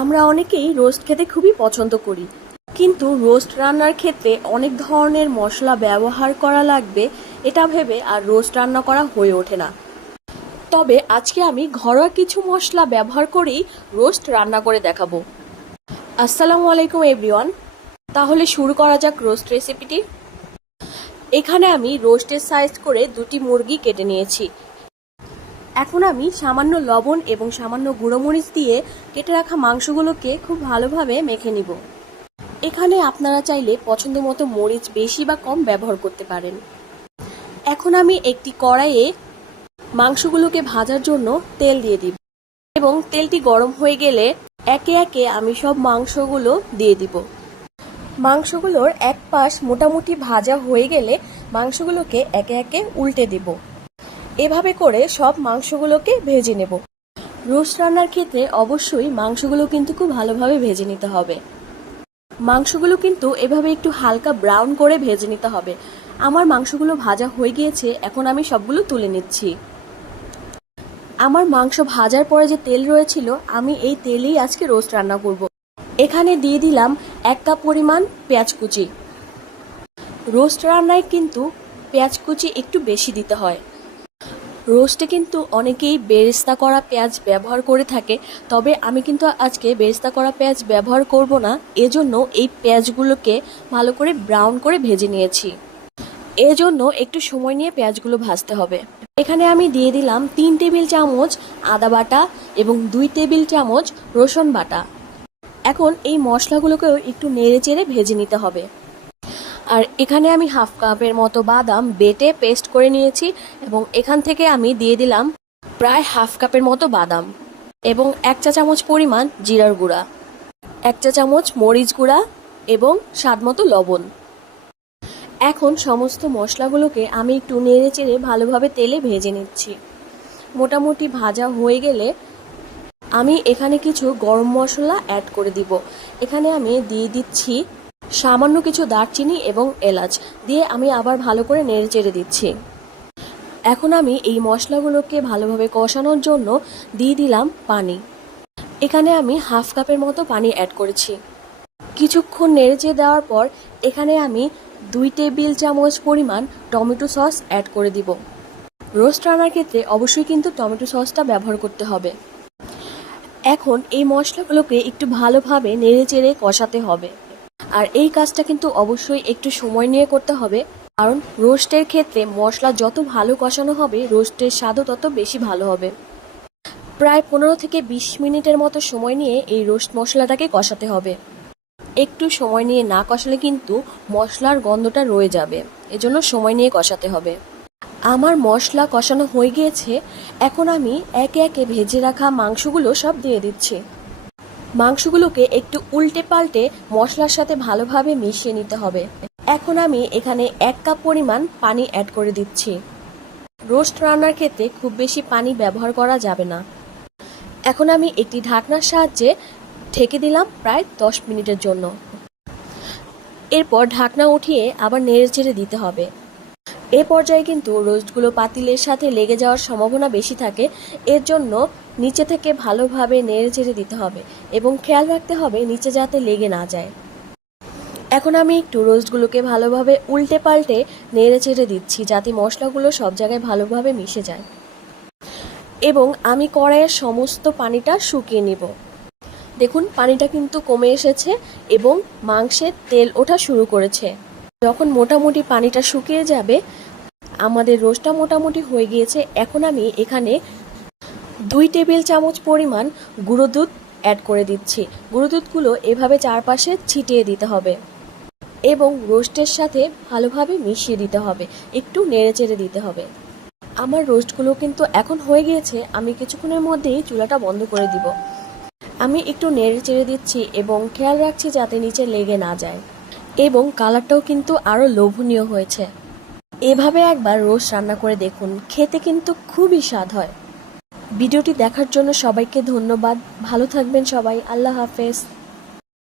আমরা অনেকেই রোস্ট খেতে খুবই পছন্দ করি, কিন্তু রোস্ট রান্নার ক্ষেত্রে অনেক ধরনের মশলা ব্যবহার করা লাগবে এটা ভেবে আর রোস্ট রান্না করা হয়ে ওঠে না। তবে আজকে আমি ঘরোয়া কিছু মশলা ব্যবহার করেই রোস্ট রান্না করে দেখাবো। আসসালামু আলাইকুম এভরিওয়ান। তাহলে শুরু করা যাক রোস্ট রেসিপিটি। এখানে আমি রোস্টের সাইজ করে দুটি মুরগি কেটে নিয়েছি। এখন আমি সামান্য লবণ এবং সামান্য গুঁড়োমরিচ দিয়ে কেটে রাখা মাংসগুলোকে খুব ভালোভাবে মেখে নিব। এখানে আপনারা চাইলে পছন্দ মতো মরিচ বেশি বা কম ব্যবহার করতে পারেন। এখন আমি একটি কড়াইয়ে মাংসগুলোকে ভাজার জন্য তেল দিয়ে দিব এবং তেলটি গরম হয়ে গেলে একে একে আমি সব মাংসগুলো দিয়ে দিব। মাংসগুলোর এক পাশ মোটামুটি ভাজা হয়ে গেলে মাংসগুলোকে একে একে উল্টে দিব। এভাবে করে সব মাংসগুলোকে ভেজে নেব। রোস্ট রান্নার ক্ষেত্রে অবশ্যই মাংসগুলো কিন্তু খুব ভালোভাবে ভেজে নিতে হবে। মাংসগুলো কিন্তু এভাবে একটু হালকা ব্রাউন করে ভেজে নিতে হবে। আমার মাংসগুলো ভাজা হয়ে গিয়েছে, এখন আমি সবগুলো তুলে নিচ্ছি। আমার মাংস ভাজার পরে যে তেল রয়েছিল, আমি এই তেলেই আজকে রোস্ট রান্না করব। এখানে দিয়ে দিলাম 1 কাপ পরিমাণ পেঁয়াজ কুচি। রোস্ট রান্নায় কিন্তু পেঁয়াজ কুচি একটু বেশি দিতে হয়। রোস্টে কিন্তু অনেকেই বেরেস্তা করা পেঁয়াজ ব্যবহার করে থাকে, তবে আমি কিন্তু আজকে বেরেস্তা করা পেঁয়াজ ব্যবহার করব না। এজন্য এই পেঁয়াজগুলোকে ভালো করে ব্রাউন করে ভেজে নিয়েছি। এজন্য একটু সময় নিয়ে পেঁয়াজগুলো ভাজতে হবে। এখানে আমি দিয়ে দিলাম 3 টেবিল চামচ আদা বাটা এবং 2 টেবিল চামচ রসুন বাটা। এখন এই মশলাগুলোকেও একটু নেড়ে চেড়ে ভেজে নিতে হবে। আর এখানে আমি হাফ কাপের মতো বাদাম বেটে পেস্ট করে নিয়েছি এবং এখান থেকে আমি দিয়ে দিলাম প্রায় হাফ কাপের মতো বাদাম এবং 1 চা চামচ পরিমাণ জিরার গুঁড়া, 1 চা চামচ মরিচ গুঁড়া এবং স্বাদমতো লবণ। এখন সমস্ত মশলাগুলোকে আমি একটু নেড়ে চেড়ে ভালোভাবে তেলে ভেজে নিচ্ছি। মোটামুটি ভাজা হয়ে গেলে আমি এখানে কিছু গরম মশলা অ্যাড করে দিব। এখানে আমি দিয়ে দিচ্ছি সামান্য কিছু দারচিনি এবং এলাচ দিয়ে আমি আবার ভালো করে নেড়ে চেড়ে দিচ্ছি। এখন আমি এই মশলাগুলোকে ভালোভাবে কষানোর জন্য দিয়ে দিলাম পানি। এখানে আমি হাফ কাপের মতো পানি অ্যাড করেছি। কিছুক্ষণ নেড়ে চেড়ে দেওয়ার পর এখানে আমি 2 টেবিল চামচ পরিমাণ টমেটো সস অ্যাড করে দিব। রোস্ট রান্নার ক্ষেত্রে অবশ্যই কিন্তু টমেটো সসটা ব্যবহার করতে হবে। এখন এই মশলাগুলোকে একটু ভালোভাবে নেড়ে চেড়ে কষাতে হবে। আর এই কাজটা কিন্তু অবশ্যই একটু সময় নিয়ে করতে হবে, কারণ রোস্টের ক্ষেত্রে মশলা যত ভালো কষানো হবে রোস্টের স্বাদও তত বেশি ভালো হবে। প্রায় 15 থেকে 20 মিনিটের মতো সময় নিয়ে এই রোস্ট মশলাটাকে কষাতে হবে। একটু সময় নিয়ে না কষালে কিন্তু মশলার গন্ধটা রয়ে যাবে, এজন্য সময় নিয়ে কষাতে হবে। আমার মশলা কষানো হয়ে গিয়েছে, এখন আমি একে একে ভেজে রাখা মাংসগুলো সব দিয়ে দিচ্ছি। মাংসগুলোকে একটু উল্টে পাল্টে মশলার সাথে ভালোভাবে মিশিয়ে নিতে হবে। এখন আমি এখানে 1 কাপ পরিমাণ পানি অ্যাড করে দিচ্ছি। রোস্ট রান্নার ক্ষেত্রে খুব বেশি পানি ব্যবহার করা যাবে না। এখন আমি একটি ঢাকনার সাহায্যে ঢেকে দিলাম প্রায় 10 মিনিটের জন্য। এরপর ঢাকনা উঠিয়ে আবার নেড়ে চেড়ে দিতে হবে। এ পর্যায়ে কিন্তু রোস্টগুলো পাতিলের সাথে লেগে যাওয়ার সম্ভাবনা বেশি থাকে, এর জন্য নিচে থেকে ভালোভাবে নেড়ে চেড়ে দিতে হবে এবং খেয়াল রাখতে হবে নিচে যাতে লেগে না যায়। এখন আমি একটু রোস্টগুলোকে ভালোভাবে উল্টে পাল্টে নেড়ে চেড়ে দিচ্ছি যাতে মশলাগুলো সব জায়গায় ভালোভাবে মিশে যায়। এবং আমি কড়াইয়ের সমস্ত পানিটা শুকিয়ে নিব। দেখুন পানিটা কিন্তু কমে এসেছে এবং মাংসের তেল ওঠা শুরু করেছে। যখন মোটামুটি পানিটা শুকিয়ে যাবে, আমাদের রোস্টটা মোটামুটি হয়ে গিয়েছে। এখন আমি এখানে 2 টেবিল চামচ পরিমাণ গুঁড়ো দুধ অ্যাড করে দিচ্ছি। গুঁড়ো দুধগুলো এভাবে চারপাশে ছিটিয়ে দিতে হবে এবং রোস্টের সাথে ভালোভাবে মিশিয়ে দিতে হবে, একটু নেড়ে চেড়ে দিতে হবে। আমার রোস্টগুলো কিন্তু এখন হয়ে গিয়েছে, আমি কিছুক্ষণের মধ্যেই চুলাটা বন্ধ করে দিব। আমি একটু নেড়ে চেড়ে দিচ্ছি এবং খেয়াল রাখছি যাতে নিচে লেগে না যায় এবং কালারটাও কিন্তু আরও লোভনীয় হয়েছে। এভাবে একবার রোস্ট রান্না করে দেখুন, খেতে কিন্তু খুবই স্বাদ হয়। ভিডিওটি দেখার জন্য সবাইকে ধন্যবাদ। ভালো থাকবেন সবাই। আল্লাহ হাফেজ।